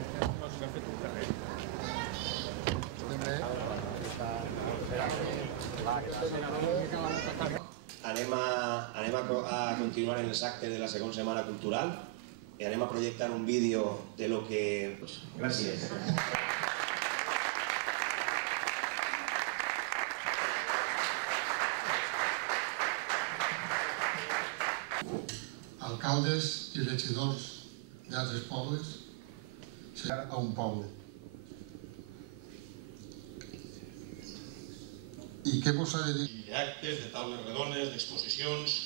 S'ha fet un carrer. Anem a continuar en els actes de la segona setmana cultural i anem a projectar un vídeo de lo que... Gràcies. Alcaldes i regidors d'altres pobles serà a un poble. I què vos ha de dir? D'actes, de taules redones, d'exposicions,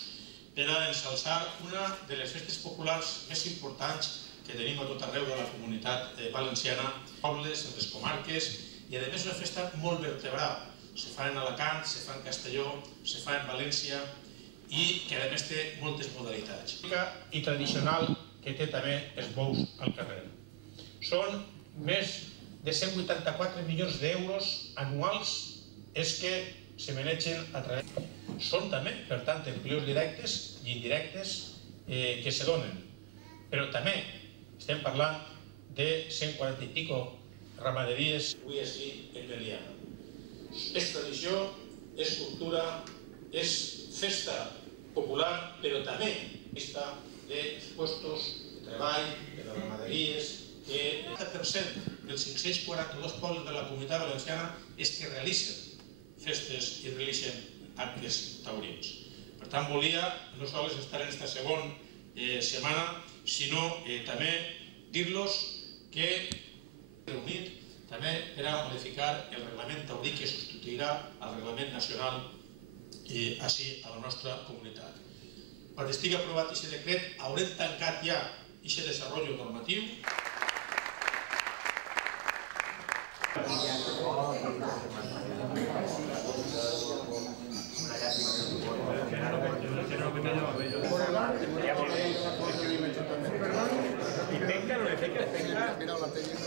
per a ensalçar una de les festes populars més importants que tenim a tot arreu de la comunitat valenciana, pobles, en les comarques, i a més una festa molt vertebral. Se fa en Alacant, se fa en Castelló, se fa en València i que a més té moltes modalitats. I tradicional que té també els bous al carrer. Són més de 184 milions d'euros anuals és que se manegen a través. Són també, per tant, empleos directes i indirectes que se donen. Però també estem parlant de 140 i pico ramaderies avui així en Meliana. És tradició, és cultura, és festa popular, però també festa dels puestos de treball, de les ramaderies, que el 30% dels 542 pobles de la comunitat valenciana és que realitzen festes i realitzen actes taurins. Per tant, volia no sols estar en aquesta segona setmana, sinó també dir-los que hem reunit també per a modificar el reglament taurí que substituirà el reglament nacional així a la nostra comunitat. Quan estigui aprovat aquest decret, haurem tancat ja aquest desenvolupament normatiu. Y penca, no le penca, penca. Mira la tele.